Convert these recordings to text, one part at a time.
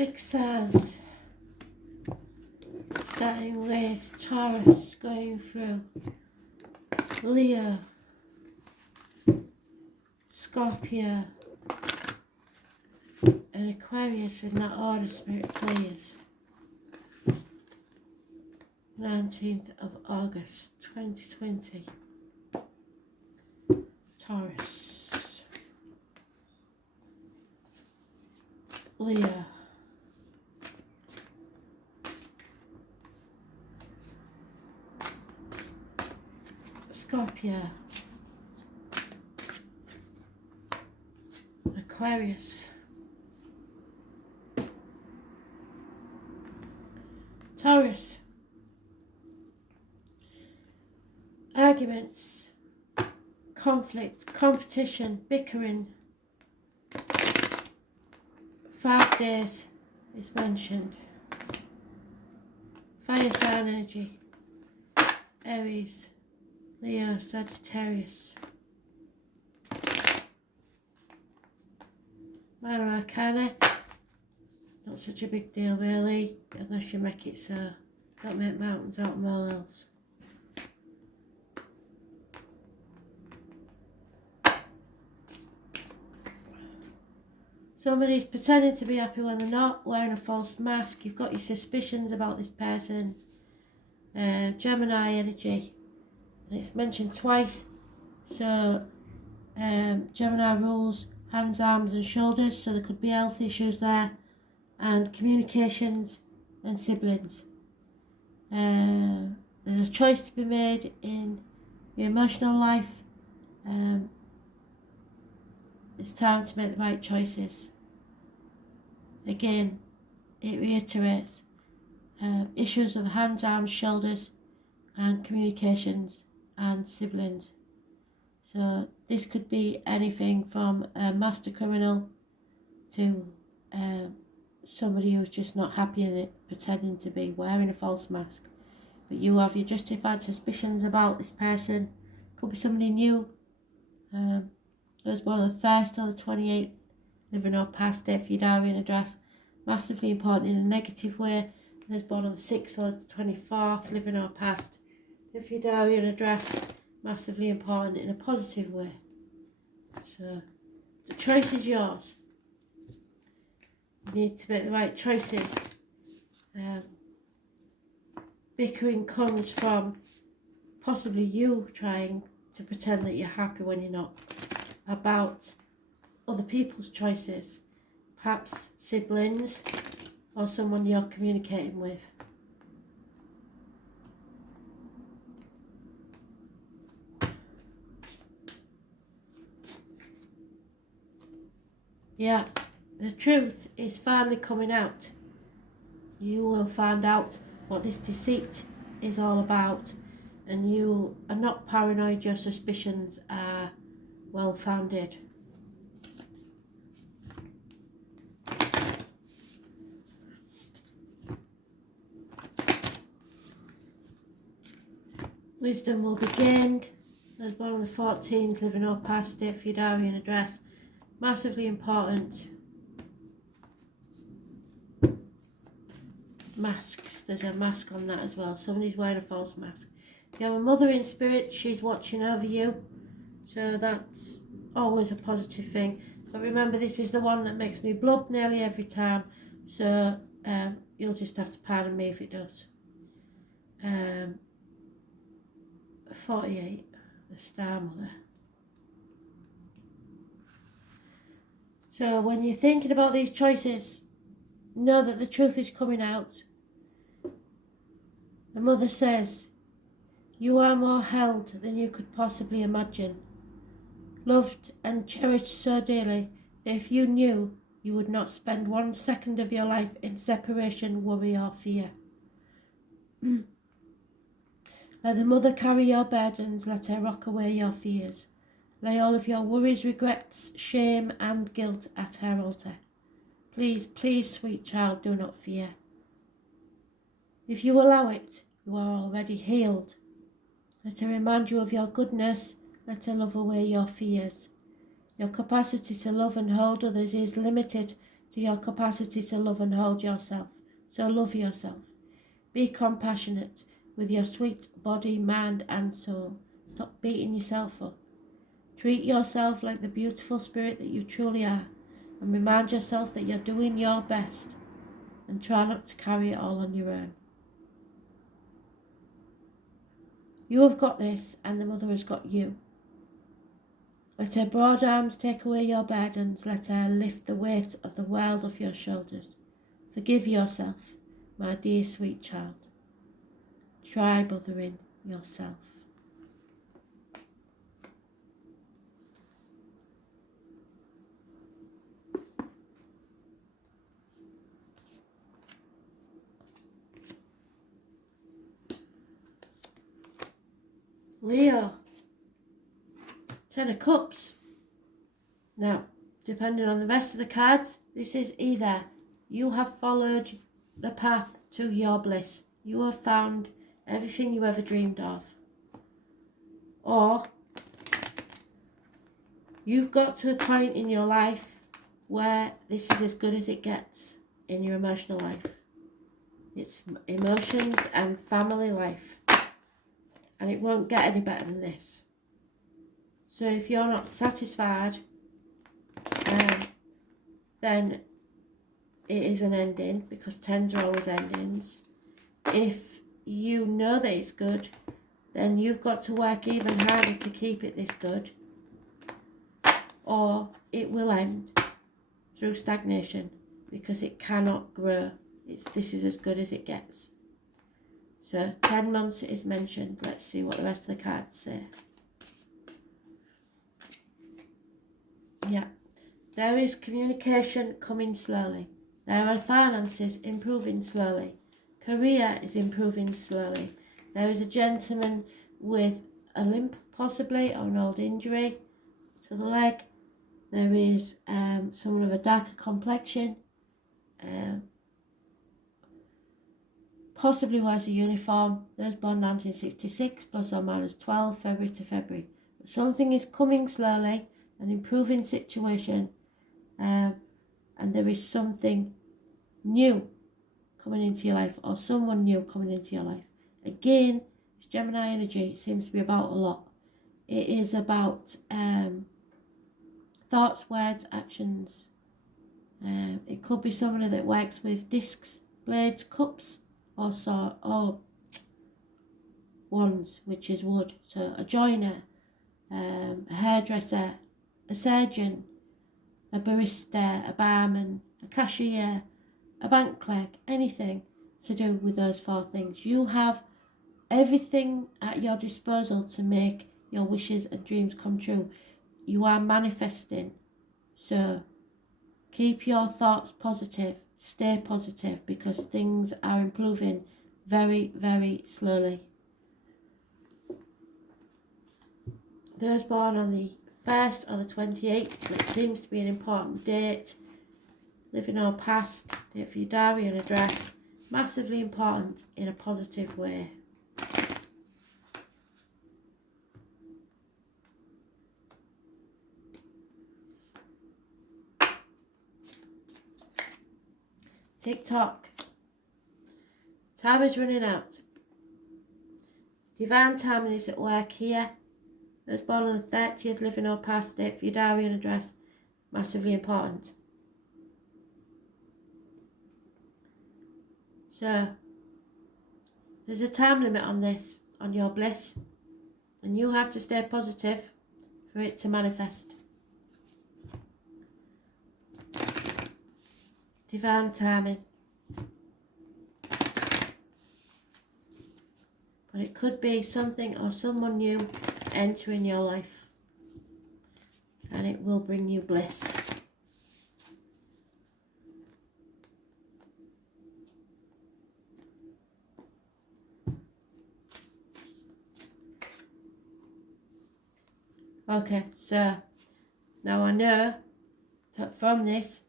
big signs, starting with Taurus, going through Leo, Scorpio, and Aquarius in that order, Spirit Players. 19th of August 2020. Taurus, Leo, Scorpio, Aquarius, Taurus. Arguments, conflict, competition, bickering. 5 days is mentioned. Fire sign energy. Aries, Leo, Sagittarius. Minor Arcana. Not such a big deal really, unless you make it so. Don't make mountains out of molehills. Somebody's pretending to be happy when they're not, wearing a false mask. You've got your suspicions about this person. Gemini energy. And it's mentioned twice. So, Gemini rules hands, arms and shoulders. So there could be health issues there. And communications and siblings. There's a choice to be made in your emotional life. It's time to make the right choices. Again, it reiterates issues with the hands, arms, shoulders, and communications and siblings. So this could be anything from a master criminal to somebody who's just not happy in it, pretending to be, wearing a false mask. But you have your justified suspicions about this person. Could be somebody new. As well as the 1st or the 28th, living or past date for your diary and address. Massively important in a negative way. There's born on the 6th or the 24th, living or past. If your diary and address, massively important in a positive way. So, the choice is yours. You need to make the right choices. Bickering comes from possibly you trying to pretend that you're happy when you're not, about other people's choices, perhaps siblings or someone you're communicating with. Yeah, the truth is finally coming out. You will find out what this deceit is all about, and you are not paranoid, your suspicions are well founded. Wisdom will be gained. There's one on the 14th, living or past date for your diary and address. Massively important. Masks, there's a mask on that as well. Somebody's wearing a false mask. If you have a mother in spirit, she's watching over you. So that's always a positive thing. But remember, this is the one that makes me blub nearly every time. So you'll just have to pardon me if it does. 48, the Star Mother. So when you're thinking about these choices, know that the truth is coming out. The Mother says, you are more held than you could possibly imagine. Loved and cherished so dearly that if you knew, you would not spend 1 second of your life in separation, worry or fear. Let the Mother carry your burdens, let her rock away your fears. Lay all of your worries, regrets, shame and guilt at her altar. Please, please, sweet child, do not fear. If you allow it, you are already healed. Let her remind you of your goodness, let her love away your fears. Your capacity to love and hold others is limited to your capacity to love and hold yourself. So love yourself. Be compassionate with your sweet body, mind and soul. Stop beating yourself up. Treat yourself like the beautiful spirit that you truly are, and remind yourself that you're doing your best, and try not to carry it all on your own. You have got this, and the mother has got you. Let her broad arms take away your burdens. Let her lift the weight of the world off your shoulders. Forgive yourself, my dear sweet child. Try bothering yourself. Leo, 10 of Cups. Now, depending on the rest of the cards, this is either you have followed the path to your bliss, you have found everything you ever dreamed of, or you've got to a point in your life where this is as good as it gets in your emotional life. It's emotions and family life. And it won't get any better than this. So if you're not satisfied, then it is an ending, because 10s are always endings. If you know that it's good, then you've got to work even harder to keep it this good, or it will end through stagnation, because it cannot grow. This is as good as it gets. So 10 months is mentioned. Let's see what the rest of the cards say. Yeah, there is communication coming slowly. There are finances improving slowly. Career is improving slowly. There is a gentleman with a limp, possibly, or an old injury to the leg. There is someone of a darker complexion. Possibly wears a uniform. Those born 1966, plus or minus 12, February to February. But something is coming slowly, an improving situation, and there is something new coming into your life, or someone new coming into your life. Again, it's Gemini energy. It seems to be about a lot. It is about thoughts, words, actions. It could be somebody that works with discs, blades, cups, or wands, which is wood. So a joiner, a hairdresser, a surgeon, a barista, a barman, a cashier, a bank clerk, anything to do with those 4 things. You have everything at your disposal to make your wishes and dreams come true. You are manifesting. So keep your thoughts positive. Stay positive, because things are improving very, very slowly. Those born on the 1st or the 28th, it seems to be an important date. Living or past, date for your diary and address. Massively important in a positive way. TikTok. Time is running out. Divine timing is at work here. Those born on the 30th, living or past, date for your diary and address. Massively important. So, there's a time limit on this, on your bliss. And you have to stay positive for it to manifest. Divine timing. But it could be something or someone new entering your life. And it will bring you bliss. Okay, so now I know that from this,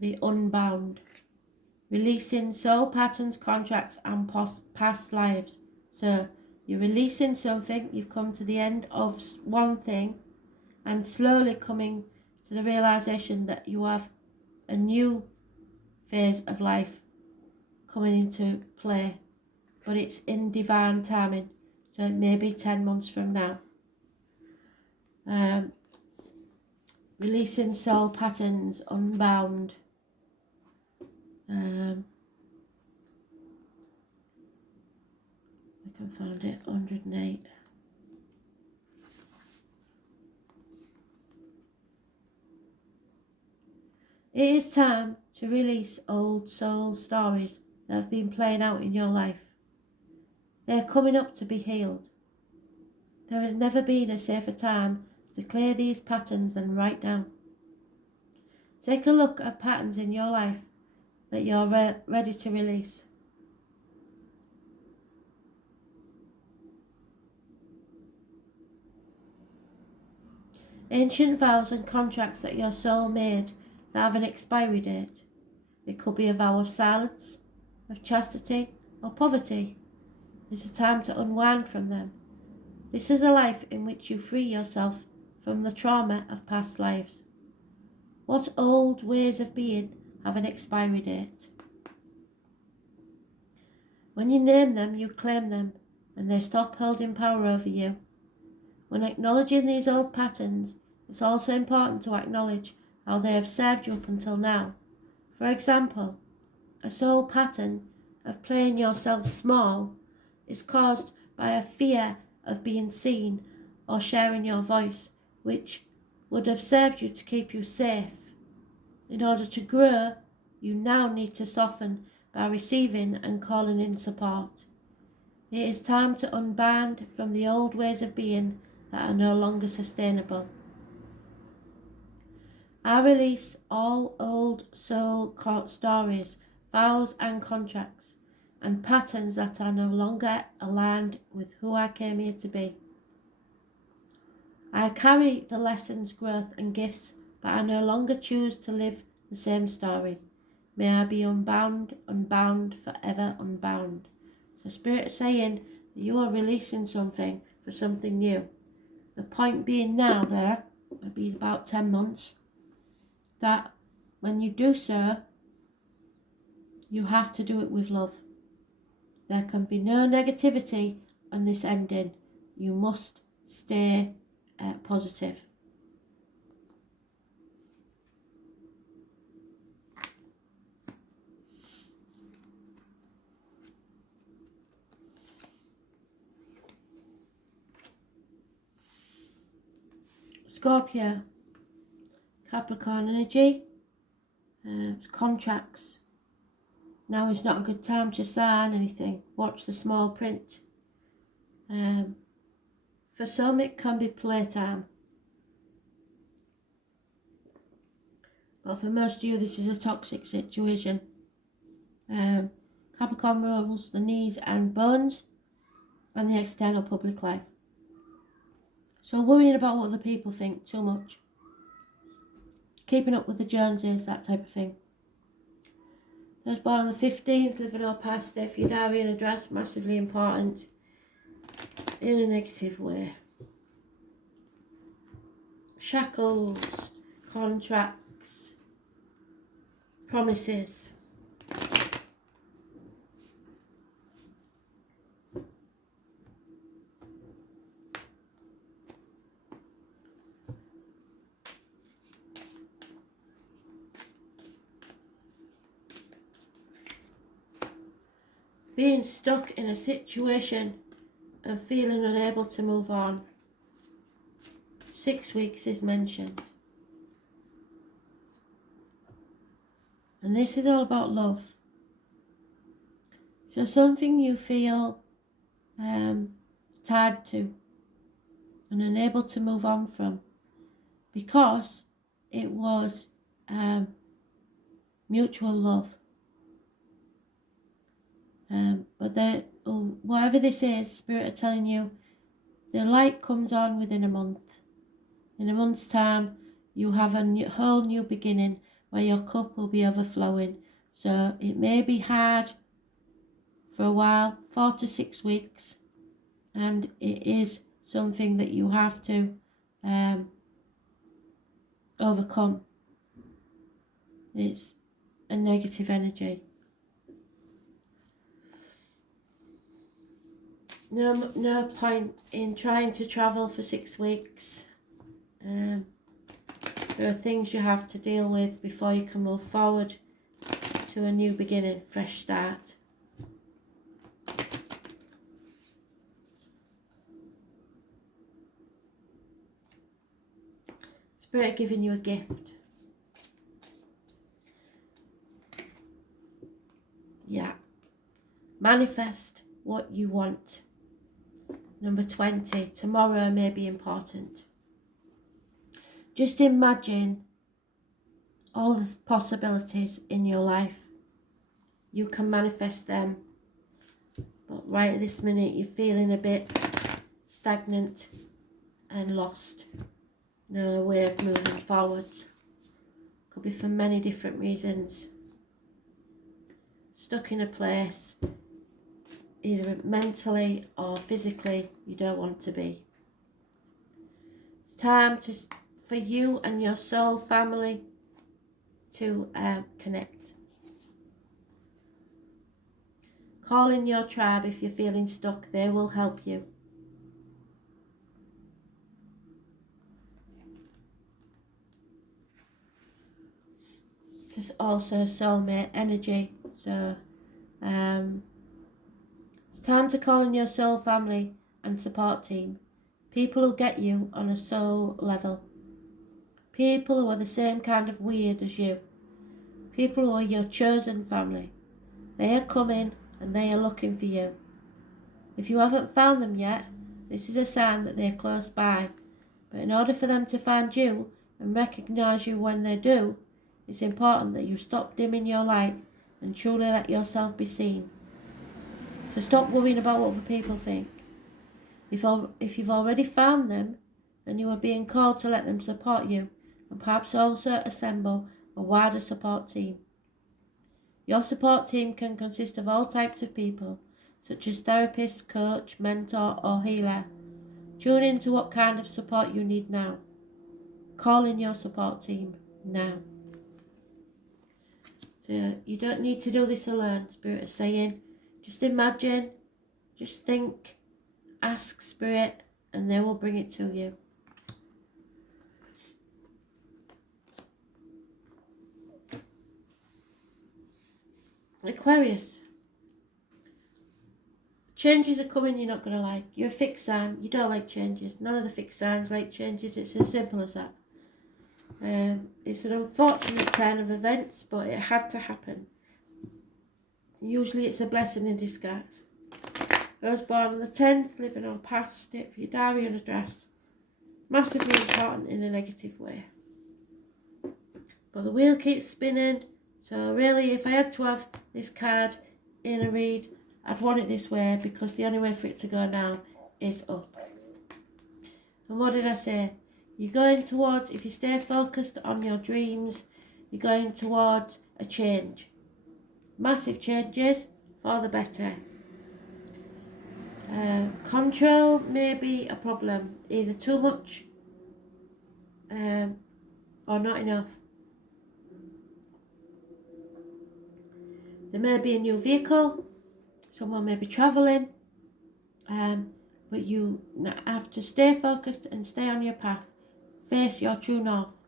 the unbound, releasing soul patterns, contracts and past lives. So you're releasing something, you've come to the end of one thing, and slowly coming to the realization that you have a new phase of life coming into play, but it's in divine timing, so it may be 10 months from now. Releasing soul patterns, unbound. I can find it, 108. It is time to release old soul stories that have been playing out in your life. They are coming up to be healed. There has never been a safer time to clear these patterns than right now. Take a look at patterns in your life that you're ready to release. Ancient vows and contracts that your soul made that have an expiry date. It could be a vow of silence, of chastity, or poverty. It's a time to unwind from them. This is a life in which you free yourself from the trauma of past lives. What old ways of being have an expiry date? When you name them, you claim them, and they stop holding power over you. When acknowledging these old patterns, it's also important to acknowledge how they have served you up until now. For example, a soul pattern of playing yourself small is caused by a fear of being seen or sharing your voice, which would have served you to keep you safe. In order to grow, you now need to soften by receiving and calling in support. It is time to unbind from the old ways of being that are no longer sustainable. I release all old soul stories, vows and contracts, and patterns that are no longer aligned with who I came here to be. I carry the lessons, growth and gifts, but I no longer choose to live the same story. May I be unbound, unbound, forever unbound. So Spirit is saying that you are releasing something for something new. The point being now there, it'll be about 10 months, that when you do so, you have to do it with love. There can be no negativity on this ending. You must stay positive. Scorpio, Capricorn energy, contracts. Now is not a good time to sign anything. Watch the small print. For some it can be playtime, but for most of you this is a toxic situation. Capricorn rules the knees and bones and the external public life. So worrying about what other people think too much. Keeping up with the Joneses, that type of thing. Those born on the 15th, living or past, if your diary and address, massively important in a negative way. Shackles, contracts, promises. Being stuck in a situation and feeling unable to move on. 6 weeks is mentioned. And this is all about love. So something you feel tied to and unable to move on from, because it was mutual love. But whatever this is, Spirit are telling you, the light comes on within a month. In a month's time, you have a whole new beginning where your cup will be overflowing. So it may be hard for a while, 4 to 6 weeks, and it is something that you have to overcome. It's a negative energy. No point in trying to travel for 6 weeks. There are things you have to deal with before you can move forward to a new beginning, fresh start. Spirit giving you a gift. Yeah. Manifest what you want. Number 20. Tomorrow may be important. Just imagine all the possibilities in your life. You can manifest them. But right at this minute you're feeling a bit stagnant and lost. No way of moving forward. Could be for many different reasons. Stuck in a place, either mentally or physically, you don't want to be. It's time for you and your soul family to connect. Call in your tribe if you're feeling stuck. They will help you. This is also soulmate energy. So it's time to call in your soul family and support team. People who get you on a soul level. People who are the same kind of weird as you. People who are your chosen family. They are coming and they are looking for you. If you haven't found them yet, this is a sign that they are close by. But in order for them to find you and recognise you when they do, it's important that you stop dimming your light and truly let yourself be seen. So stop worrying about what other people think. If you've already found them, then you are being called to let them support you and perhaps also assemble a wider support team. Your support team can consist of all types of people, such as therapist, coach, mentor or healer. Tune into what kind of support you need now. Call in your support team now. So you don't need to do this alone, Spirit is saying. Just imagine, just think, ask Spirit, and they will bring it to you. Aquarius. Changes are coming you're not going to like. You're a fixed sign. You don't like changes. None of the fixed signs like changes. It's as simple as that. It's an unfortunate turn of events, but it had to happen. Usually it's a blessing in disguise. Those born on the 10th, living on past, state for your diary and address. Massively important in a negative way. But the wheel keeps spinning, so really if I had to have this card in a read, I'd want it this way because the only way for it to go now is up. And what did I say? You're going towards, if you stay focused on your dreams, you're going towards a change. Massive changes for the better. Control may be a problem, either too much or not enough. There may be a new vehicle, someone may be travelling, but you have to stay focused and stay on your path. Face your true north.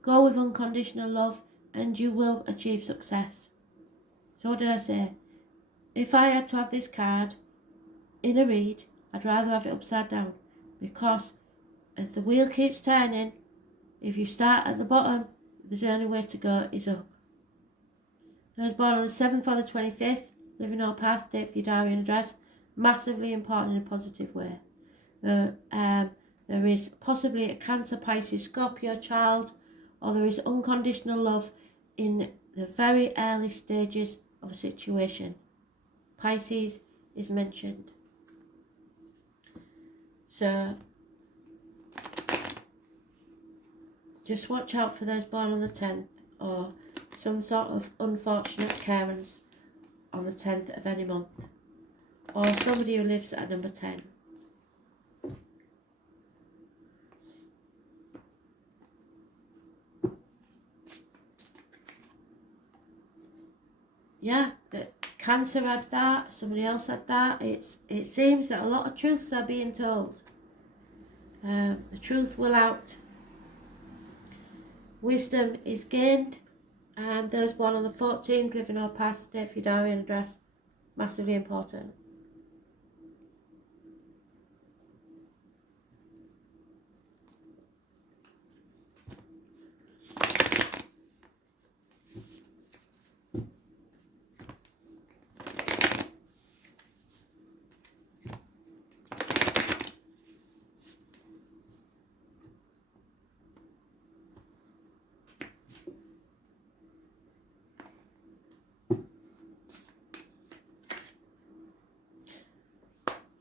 Go with unconditional love and you will achieve success. So what did I say? If I had to have this card in a read, I'd rather have it upside down because as the wheel keeps turning, if you start at the bottom, the only way to go is up. Those born on the 7th or the 25th, living or past, date for your diary and address, massively important in a positive way. There is possibly a Cancer, Pisces, Scorpio child, or there is unconditional love in the very early stages of a situation. Pisces is mentioned. So just watch out for those born on the 10th or some sort of unfortunate occurrence on the 10th of any month, or somebody who lives at number 10. yeah, that Cancer had that, somebody else had that. It seems that a lot of truths are being told. The truth will out. Wisdom is gained, and those born on the 14th, living or past, state for your diary and address. Massively important.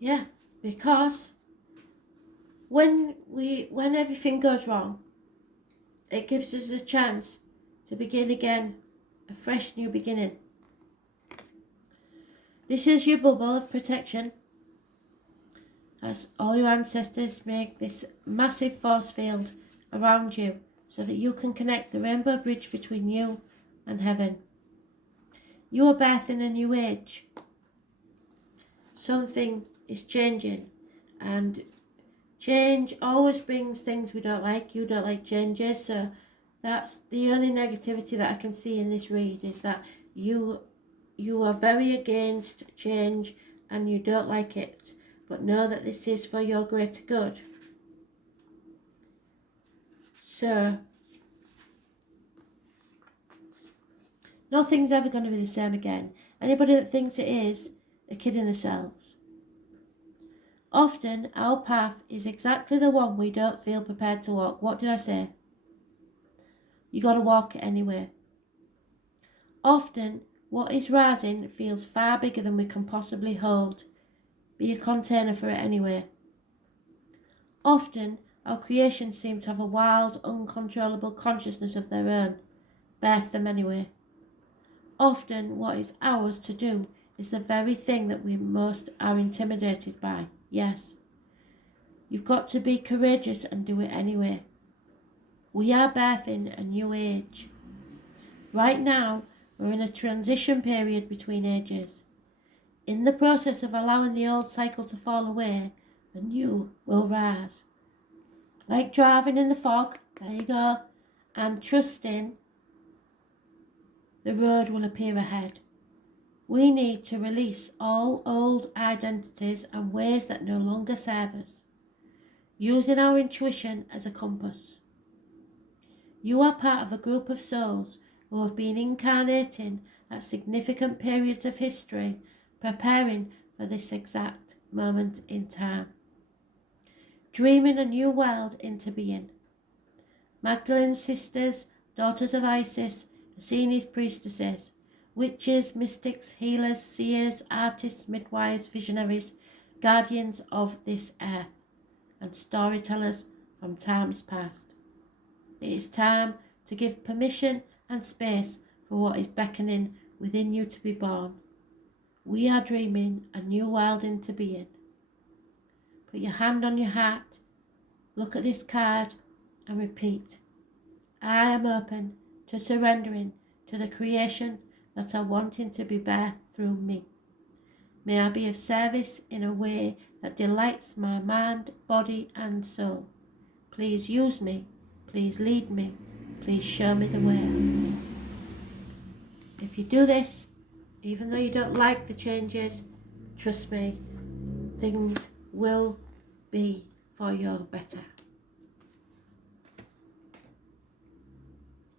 Yeah, because when everything goes wrong, it gives us a chance to begin again, a fresh new beginning. This is your bubble of protection, as all your ancestors make this massive force field around you so that you can connect the rainbow bridge between you and heaven. You are birthing a new age. Something is changing, and change always brings things we don't like. You don't like changes, so that's the only negativity that I can see in this read, is that you are very against change and you don't like it, but know that this is for your greater good. So nothing's ever going to be the same again. Anybody that thinks it is, are kidding themselves. Often our path is exactly the one we don't feel prepared to walk. What did I say? You got to walk it anyway. Often what is rising feels far bigger than we can possibly hold. Be a container for it anyway. Often our creations seem to have a wild, uncontrollable consciousness of their own. Birth them anyway. Often what is ours to do is the very thing that we most are intimidated by. Yes. You've got to be courageous and do it anyway. We are birthing a new age. Right now, we're in a transition period between ages. In the process of allowing the old cycle to fall away, the new will rise. Like driving in the fog, there you go, and trusting the road will appear ahead. We need to release all old identities and ways that no longer serve us, using our intuition as a compass. You are part of a group of souls who have been incarnating at significant periods of history, preparing for this exact moment in time. Dreaming a new world into being. Magdalene's sisters, daughters of Isis, Essenes priestesses, witches, mystics, healers, seers, artists, midwives, visionaries, guardians of this earth, and storytellers from times past. It is time to give permission and space for what is beckoning within you to be born. We are dreaming a new world into being. Put your hand on your heart, look at this card and repeat. I am open to surrendering to the creation that are wanting to be birthed through me. May I be of service in a way that delights my mind, body and soul. Please use me. Please lead me. Please show me the way. If you do this, even though you don't like the changes, trust me, things will be for your better.